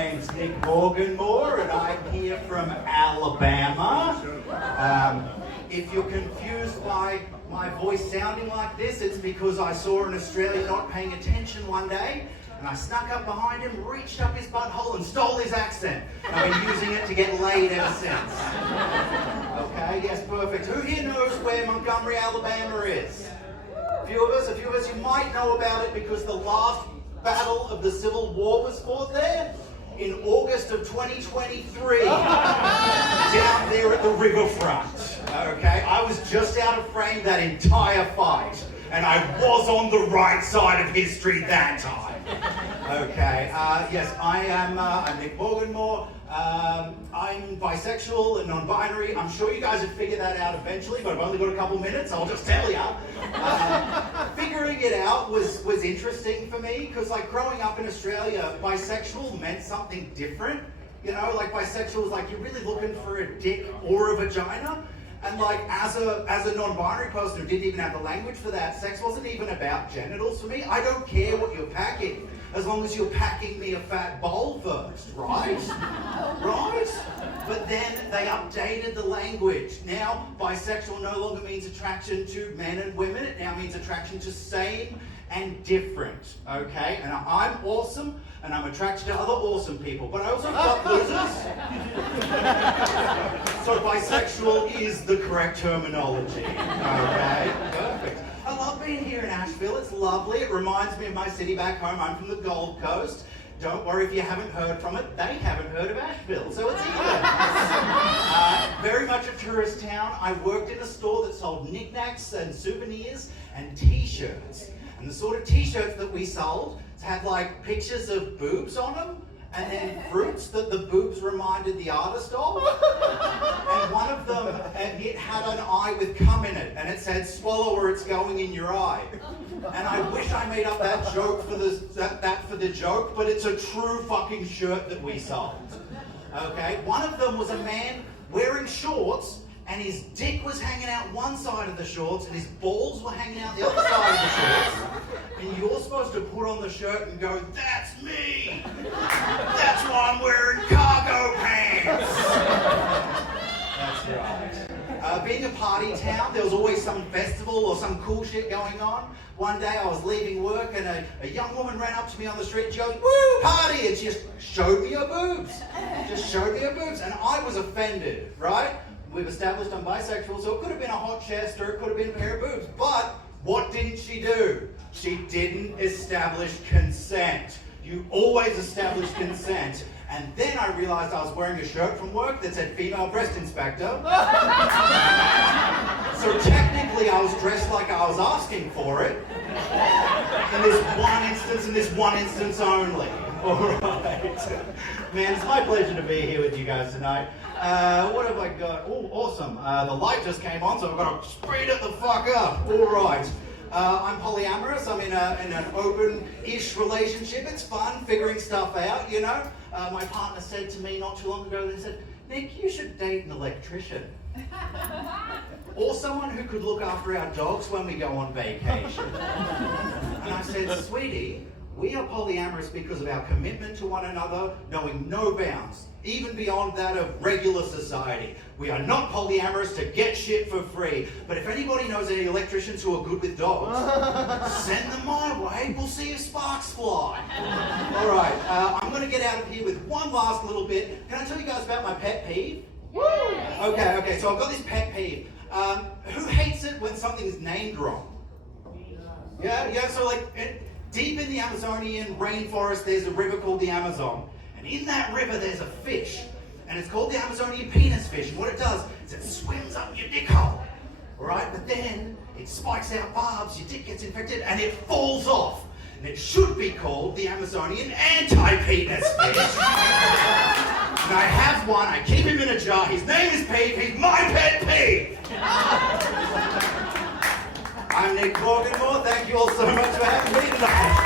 name's Nick Morganmore, and I'm here from Alabama. If you're confused by my voice sounding like this, it's because I saw an Australian not paying attention one day, and I snuck up behind him, reached up his butthole, and stole his accent. I've been using it to get laid ever since. Okay, yes, perfect. Who here knows where Montgomery, Alabama is? A few of us, you might know about it because the last battle of the Civil War was fought there in August of 2023, down there at the riverfront. Okay, I was just out of frame that entire fight, and I was on the right side of history that time. Okay, yes, I'm Nick Morganmore. I'm bisexual and non-binary. I'm sure you guys have figured that out eventually, but I've only got a couple minutes, I'll just tell you. Figuring it out was interesting for me, because like growing up in Australia, bisexual meant something different. You know, like bisexual is like you're really looking for a dick or a vagina. And like as a non-binary person who didn't even have the language for that, sex wasn't even about genitals for me. I don't care what you're packing, as long as you're packing me a fat bowl first, right? Right? But then they updated the language. Now, bisexual no longer means attraction to men and women. It now means attraction to same and different, okay? And I'm awesome, and I'm attracted to other awesome people, but I also fuck losers. So bisexual is the correct terminology, okay? Perfect. I love being here in Asheville. It's lovely. It reminds me of my city back home. I'm from the Gold Coast. Don't worry if you haven't heard from it. They haven't heard of Asheville, so it's even. Very much a tourist town. I worked in a store that sold knickknacks and souvenirs and t-shirts. And the sort of t-shirts that we sold had like pictures of boobs on them, and then fruits that the boobs reminded the artist of. And one of them, it had an eye with cum in it, and it said, "Swallow or it's going in your eye." And I wish I made up that joke for the joke, but it's a true fucking shirt that we sold. Okay, one of them was a man wearing shorts, and his dick was hanging out one side of the shorts, and his balls were hanging out the other side of the shorts. And you're supposed to put on the shirt and go, "That's me! That's why I'm wearing cargo pants!" That's right. Being a party town, there was always some festival or some cool shit going on. One day I was leaving work, and a young woman ran up to me on the street, and she goes, "Woo, party!" And she just showed me her boobs. Just showed me her boobs. And I was offended, right? We've established I'm bisexual, so it could have been a hot chest or it could have been a pair of boobs. But what didn't she do? She didn't establish consent. You always establish consent. And then I realized I was wearing a shirt from work that said female breast inspector. So technically I was dressed like I was asking for it. In this one instance only. All right. Man, it's my pleasure to be here with you guys tonight. What have I got? Oh, awesome. The light just came on, so I've got to speed it the fuck up. All right. I'm polyamorous. I'm in an open-ish relationship. It's fun figuring stuff out, you know. My partner said to me not too long ago, they said, "Nick, you should date an electrician." Or someone who could look after our dogs when we go on vacation. And I said, "Sweetie, we are polyamorous because of our commitment to one another, knowing no bounds, even beyond that of regular society. We are not polyamorous to get shit for free. But if anybody knows any electricians who are good with dogs, send them my way. We'll see if sparks fly." All right, I'm going to get out of here with one last little bit. Can I tell you guys about my pet peeve? Woo! Okay, so I've got this pet peeve. Who hates it when something's named wrong? Yeah, so like... Deep in the Amazonian rainforest, there's a river called the Amazon. And in that river, there's a fish. And it's called the Amazonian penis fish. And what it does is it swims up your dick hole. All right? But then it spikes out barbs, your dick gets infected, and it falls off. And it should be called the Amazonian anti-penis fish. And I have one. I keep him in a jar. His name is Pete. He's my pet peeve. I'm Nick Morganmore. Thank you all so much for having me tonight.